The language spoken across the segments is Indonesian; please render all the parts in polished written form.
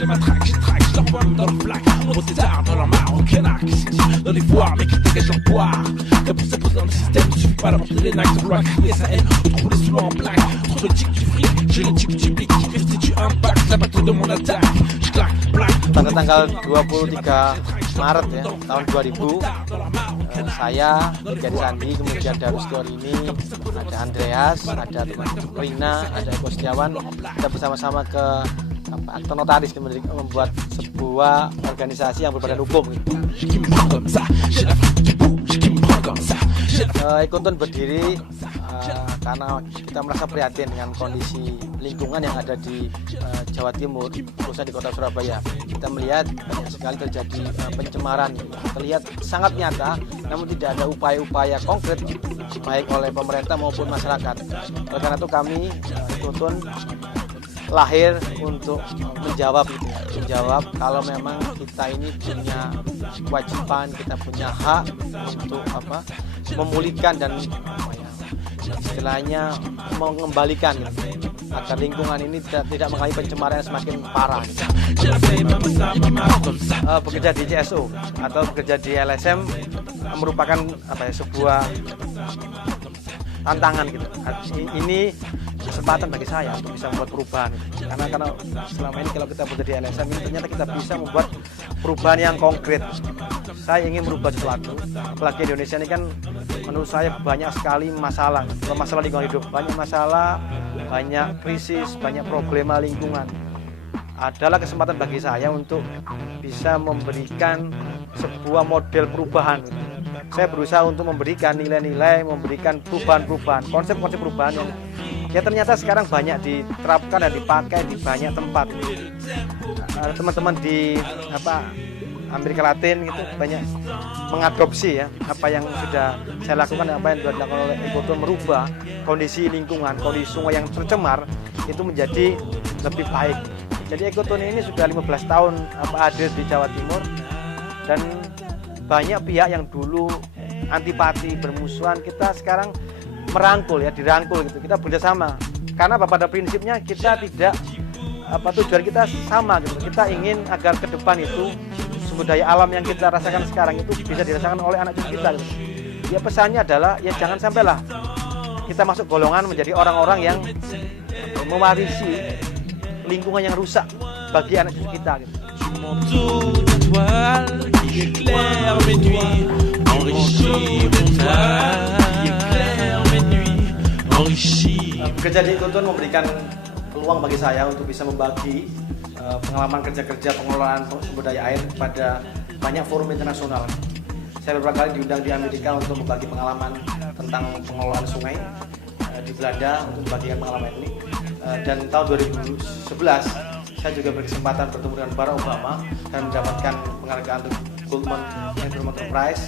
Je les matraque, je traque, je leur vole dans leur flaque. Au tétard, dans leur marre, au canard qui se dit dans les foires, mais qui dégagent leur poire. Comme pour se poser dans le système, il suffit pas d'avoir les nags de vouloir crier sa haine ou de rouler sous l'eau en plaque. Entre le tic du fric, j'ai le tic du blic qui restitue un impact, la bateau de mon attaque. Je claque, black. Pada tanggal 23 Maret ya, tahun 2000, saya, Gadi Sandi, kemudian ada Rustori ini, ada Andreas, ada teman Rina, ada Eko Setiawan. Kita bersama-sama ke akte notaris membuat sebuah organisasi yang berbadan hukum. Ekoton berdiri karena kita merasa prihatin dengan kondisi lingkungan yang ada di Jawa Timur, khususnya di kota Surabaya. Kita melihat banyak sekali terjadi pencemaran, terlihat sangat nyata, namun tidak ada upaya-upaya konkret baik oleh pemerintah maupun masyarakat. Oleh karena itu kami Ekoton lahir untuk menjawab kalau memang kita ini punya kewajiban, kita punya hak untuk memulihkan dan istilahnya mengembalikan agar lingkungan ini tidak mengalami pencemaran yang semakin parah. Bekerja di CSO atau bekerja di LSM merupakan sebuah tantangan gitu. Ini kesempatan bagi saya untuk bisa membuat perubahan. Karena selama ini kalau kita bekerja di LSM ini ternyata kita bisa membuat perubahan yang konkret. Saya ingin merubah sesuatu. Apalagi Indonesia ini kan menurut saya banyak sekali masalah lingkungan hidup, banyak masalah, banyak krisis, banyak problema lingkungan. Adalah kesempatan bagi saya untuk bisa memberikan sebuah model perubahan. Saya berusaha untuk memberikan nilai-nilai, memberikan perubahan-perubahan, konsep-konsep perubahan yang ternyata sekarang banyak diterapkan dan dipakai di banyak tempat. Teman-teman di Amerika Latin gitu banyak mengadopsi ya apa yang sudah saya lakukan dan apa yang sudah dilakukan oleh Ekoton, merubah kondisi lingkungan, kondisi sungai yang tercemar itu menjadi lebih baik. Jadi Ekoton ini sudah 15 tahun hadir di Jawa Timur, dan banyak pihak yang dulu antipati, bermusuhan, kita sekarang dirangkul gitu. Kita bekerjasama karena pada prinsipnya kita tidak tujuan kita sama gitu. Kita ingin agar ke depan itu sumber daya alam yang kita rasakan sekarang itu bisa dirasakan oleh anak cucu kita gitu. Ya pesannya adalah ya jangan sampailah kita masuk golongan menjadi orang-orang yang mewarisi lingkungan yang rusak bagi anak cucu kita gitu. Bekerja di Ekoton memberikan peluang bagi saya untuk bisa membagi pengalaman kerja-kerja pengelolaan sumber daya air pada banyak forum internasional. Saya beberapa kali diundang di Amerika untuk membagi pengalaman tentang pengelolaan sungai, di Belanda untuk membagikan pengalaman ini. Dan tahun 2011 saya juga berkesempatan bertemu dengan Barack Obama dan mendapatkan penghargaan Goldman Environmental Prize,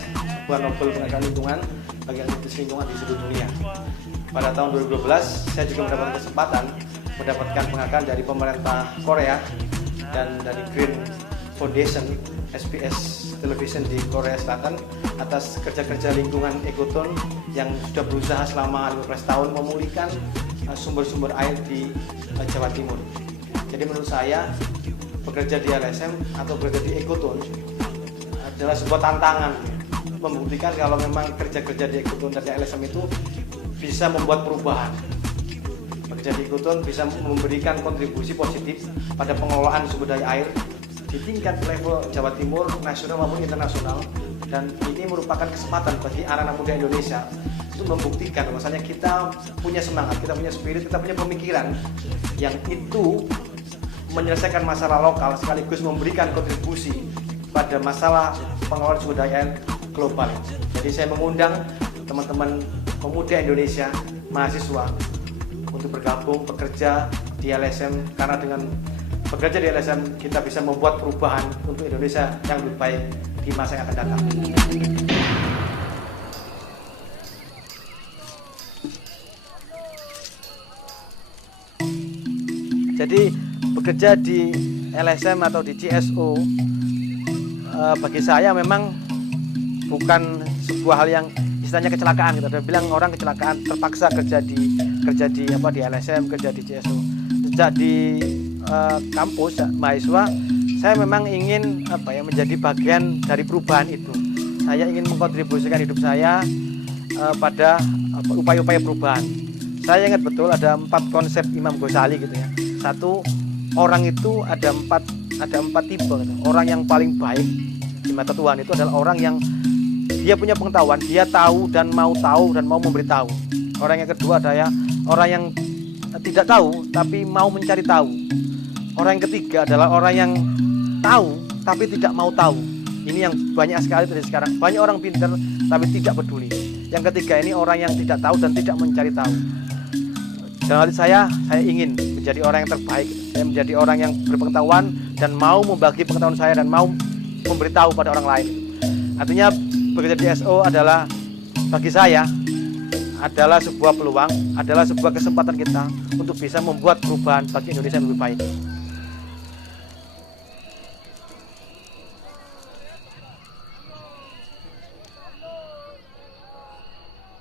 sebuah Nobel penghargaan lingkungan bagi aktivis lingkungan di seluruh dunia. Pada tahun 2012 saya juga mendapatkan kesempatan mendapatkan penghargaan dari pemerintah Korea dan dari Green Foundation SBS Television di Korea Selatan atas kerja-kerja lingkungan Ekoton yang sudah berusaha selama 15 tahun memulihkan sumber-sumber air di Jawa Timur. Jadi menurut saya bekerja di LSM atau bekerja di Ekoton adalah sebuah tantangan, membuktikan kalau memang kerja-kerja di Ekoton dan di LSM itu bisa membuat perubahan. Bekerja di Ekoton bisa memberikan kontribusi positif pada pengelolaan sumber daya air di tingkat level Jawa Timur, nasional maupun internasional, dan ini merupakan kesempatan bagi anak-anak muda Indonesia untuk membuktikan bahwasanya kita punya semangat, kita punya spirit, kita punya pemikiran yang itu menyelesaikan masalah lokal sekaligus memberikan kontribusi pada masalah pengelolaan sumber daya air global. Jadi saya mengundang teman-teman pemuda Indonesia, mahasiswa untuk bergabung bekerja di LSM, karena dengan bekerja di LSM kita bisa membuat perubahan untuk Indonesia yang lebih baik di masa yang akan datang. Jadi bekerja di LSM atau di CSO bagi saya memang bukan sebuah hal yang istilahnya kecelakaan gitu. Ada bilang orang kecelakaan terpaksa kerja di LSM, kerja di CSO. Sejak di kampus mahasiswa, saya memang ingin menjadi bagian dari perubahan itu. Saya ingin mengkontribusikan hidup saya pada upaya-upaya perubahan. Saya ingat betul ada 4 konsep Imam Ghazali gitu ya. Satu, orang itu ada empat tipe gitu. Orang yang paling baik di mata Tuhan itu adalah orang yang dia punya pengetahuan, dia tahu dan mau memberitahu. Orang yang kedua adalah orang yang tidak tahu tapi mau mencari tahu. Orang yang ketiga adalah orang yang tahu tapi tidak mau tahu. Ini yang banyak sekali terjadi sekarang. Banyak orang pintar tapi tidak peduli. Yang ketiga ini orang yang tidak tahu dan tidak mencari tahu. Dalam hati saya ingin menjadi orang yang terbaik. Saya menjadi orang yang berpengetahuan dan mau membagi pengetahuan saya dan mau memberitahu pada orang lain. Artinya bekerja di SO adalah bagi saya adalah sebuah peluang, adalah sebuah kesempatan kita untuk bisa membuat perubahan bagi Indonesia yang lebih baik.